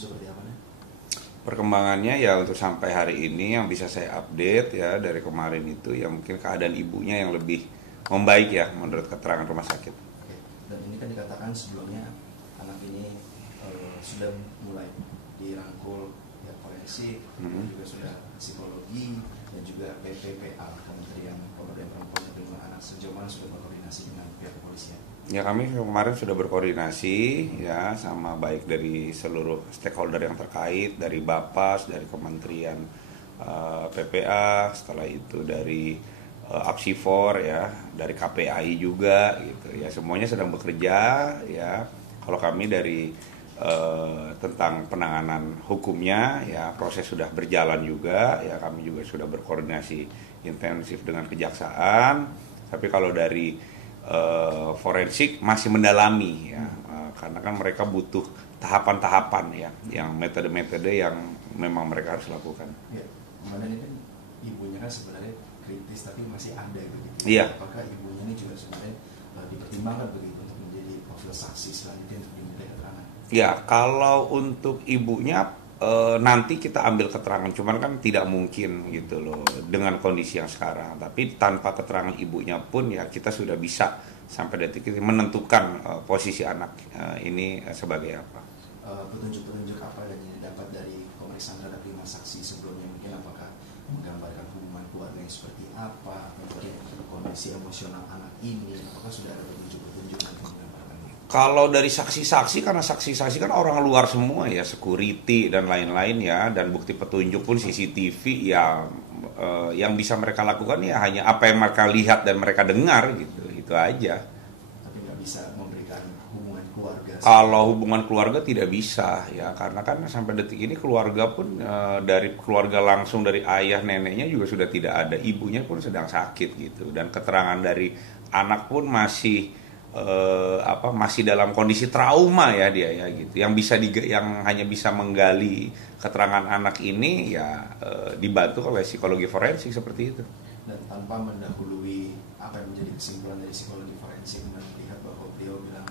seperti apa nih? Perkembangannya ya untuk sampai hari ini yang bisa saya update ya dari kemarin itu ya mungkin keadaan ibunya yang lebih membaik ya menurut keterangan rumah sakit. Oke. Dan ini kan dikatakan sebelumnya anak ini sudah mulai dirangkul ya forensik, juga sudah psikologi dan juga PPPA Kementerian Pemberdayaan Perempuan dan Perlindungan Anak. Sejauh mana sudah berkoordinasi dengan pihak kepolisian? Ya kami kemarin sudah berkoordinasi ya sama baik dari seluruh stakeholder yang terkait, dari Bapas, dari Kementerian PPA, setelah itu dari Apsifor ya, dari KPAI juga gitu ya. Semuanya sedang bekerja ya. Kalau kami dari tentang penanganan hukumnya ya proses sudah berjalan juga ya, kami juga sudah berkoordinasi intensif dengan kejaksaan. Tapi kalau dari forensik masih mendalami ya, karena kan mereka butuh tahapan-tahapan ya, yang metode-metode yang memang mereka harus lakukan. Ya, kemudian ini kan ibunya kan sebenarnya kritis tapi masih ada begitu. Iya. Apakah ibunya ini juga sebenarnya dipertimbangkan begitu untuk menjadi profil saksi selanjutnya untuk diminta keterangan? Ya, kalau untuk ibunya nanti kita ambil keterangan, cuman kan tidak mungkin gitu loh dengan kondisi yang sekarang. Tapi tanpa keterangan ibunya pun ya kita sudah bisa sampai detik ini menentukan posisi anak ini sebagai apa. Petunjuk-petunjuk apa yang didapat dari pemeriksaan terhadap 5 saksi sebelumnya, mungkin apakah menggambarkan hubungan keluarga yang seperti apa, atau mungkin kondisi emosional anak ini, apakah sudah ada petunjuk-petunjuk yang menggambarkan? Kalau dari saksi-saksi, karena saksi-saksi kan orang luar semua ya, security dan lain-lain ya, dan bukti petunjuk pun CCTV ya, yang bisa mereka lakukan ya hanya apa yang mereka lihat dan mereka dengar gitu, itu aja. Tapi nggak bisa memberikan hubungan keluarga. Kalau hubungan keluarga tidak bisa ya, karena kan sampai detik ini keluarga pun dari keluarga langsung dari ayah neneknya juga sudah tidak ada, ibunya pun sedang sakit gitu, dan keterangan dari anak pun masih masih dalam kondisi trauma ya dia ya gitu. Yang hanya bisa menggali keterangan anak ini ya dibantu oleh psikologi forensik seperti itu. Dan tanpa mendahului apa yang menjadi kesimpulan dari psikologi forensik, dan melihat bahwa beliau bilang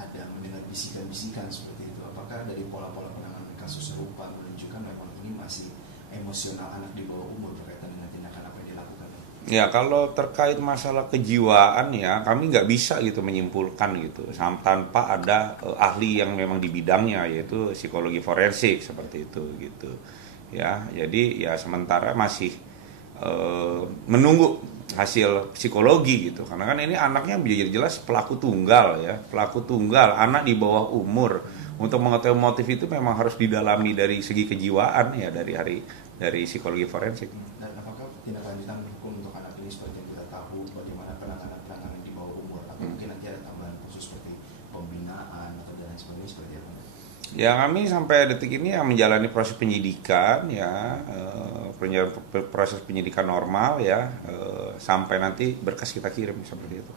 ada mendengar bisikan-bisikan seperti itu, apakah dari pola-pola penanganan kasus serupa menunjukkan memang ini masih emosional anak di bawah umur berkaitan dengan tindakan apa yang dilakukan? Ya kalau terkait masalah kejiwaan ya kami nggak bisa gitu menyimpulkan gitu tanpa ada ahli yang memang di bidangnya, yaitu psikologi forensik seperti itu gitu ya. Jadi ya sementara masih menunggu hasil psikologi gitu, karena kan ini anaknya menjadi jelas pelaku tunggal ya, pelaku tunggal anak di bawah umur. Untuk mengetahui motif itu memang harus didalami dari segi kejiwaan ya, dari psikologi forensik. Dan apakah tindak lanjutan hukum untuk anak ini seperti yang kita tahu, bagaimana penanganan di bawah umur, atau mungkin nanti ada tambahan khusus seperti pembinaan atau dan lain sebagainya, seperti apa? Ya kami sampai detik ini yang menjalani proses penyidikan ya, proses penyidikan normal ya, sampai nanti berkas kita kirim seperti itu.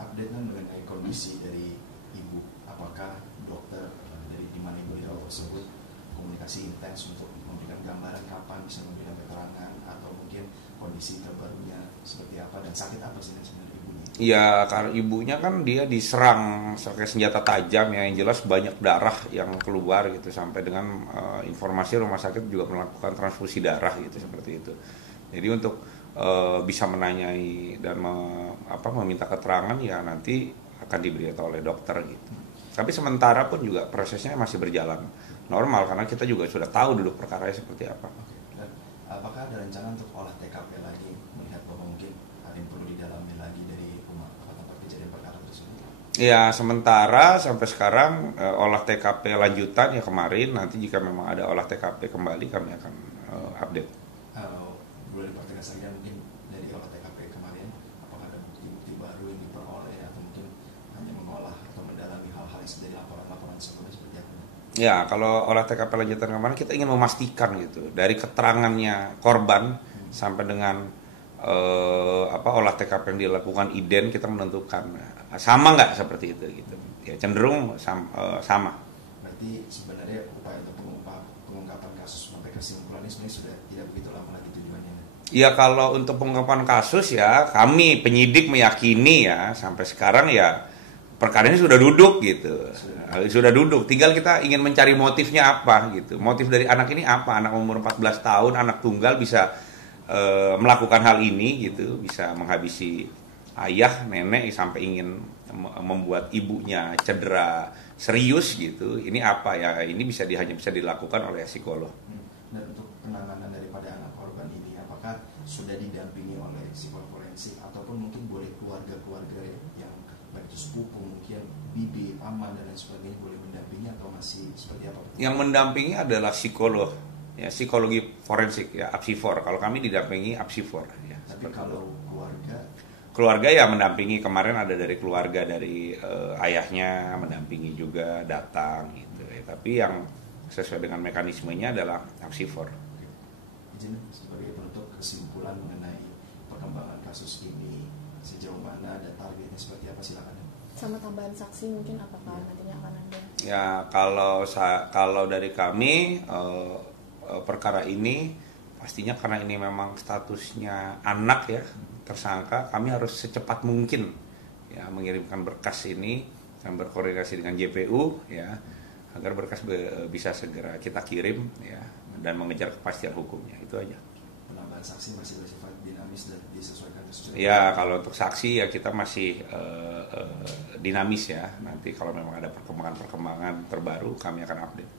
Update mengenai kondisi dari ibu, apakah dokter dari di mana ibu dirawat tersebut komunikasi intens untuk memberikan gambaran kapan bisa memberikan keterangan, atau mungkin kondisi terbarunya seperti apa dan sakit apa sih sebenarnya ibunya? Ya karena ibunya kan dia diserang pakai senjata tajam ya, yang jelas banyak darah yang keluar gitu, sampai dengan informasi rumah sakit juga melakukan transfusi darah gitu seperti itu. Jadi untuk bisa menanyai dan meminta keterangan ya nanti akan diberitahu oleh dokter gitu. Tapi sementara pun juga prosesnya masih berjalan normal karena kita juga sudah tahu duduk perkaranya seperti apa. Oke. Dan apakah ada rencana untuk olah TKP lagi, melihat bahwa mungkin ada yang perlu didalami lagi dari rumah tempat kejadian perkara tersebut? Ya sementara sampai sekarang olah TKP lanjutan ya kemarin, nanti jika memang ada olah TKP kembali kami akan update. Boleh dipertegas lagi mungkin dari olah TKP kemarin, apakah ada bukti-bukti baru yang diperoleh, atau mungkin hanya mengolah atau mendalami hal-hal yang dari laporan-laporan sebelumnya seperti apa? Ya kalau olah TKP lanjutan kemarin kita ingin memastikan gitu dari keterangannya korban sampai dengan olah TKP yang dilakukan ident, kita menentukan sama nggak seperti itu gitu. Ya cenderung sama. Berarti sebenarnya upaya untuk pengungkapan kasus sampai kesimpulan ini sebenarnya sudah tidak begitu lama lagi tujuannya. Ya kalau untuk pengungkapan kasus ya kami penyidik meyakini ya sampai sekarang ya perkaranya sudah duduk gitu. Sudah duduk, tinggal kita ingin mencari motifnya apa gitu. Motif dari anak ini apa? Anak umur 14 tahun, anak tunggal bisa melakukan hal ini gitu, bisa menghabisi ayah, nenek sampai ingin membuat ibunya cedera serius gitu. Ini apa ya? Ini hanya bisa dilakukan oleh psikolog. Dan untuk penanganan daripada anak korban ini, apakah sudah didampingi oleh psikolog forensik ataupun mungkin boleh keluarga-keluarga yang baik itu sepupu, mungkin bibi, paman dan lain sebagainya boleh mendampingi atau masih seperti apa? Yang mendampingi adalah psikolog, ya psikologi forensik ya, apsifor. Kalau kami didampingi apsifor. Ya, tapi kalau keluarga ya mendampingi. Kemarin ada dari keluarga dari ayahnya mendampingi juga datang gitu. Ya. Tapi yang sesuai dengan mekanismenya adalah apsifor. Izin sebagai penutup, kesimpulan mengenai perkembangan kasus ini sejauh mana dan targetnya seperti apa, silakan. Sama tambahan saksi mungkin apakah nantinya akan ada? Ya kalau dari kami perkara ini pastinya karena ini memang statusnya anak ya tersangka, kami harus secepat mungkin ya mengirimkan berkas ini dan berkoordinasi dengan JPU ya agar berkas bisa segera kita kirim ya dan mengejar kepastian hukumnya. Itu aja. Penambahan saksi masih bersifat dinamis dan disesuaikan kasus. Ya kalau untuk saksi ya kita masih dinamis ya. Nanti kalau memang ada perkembangan terbaru kami akan update.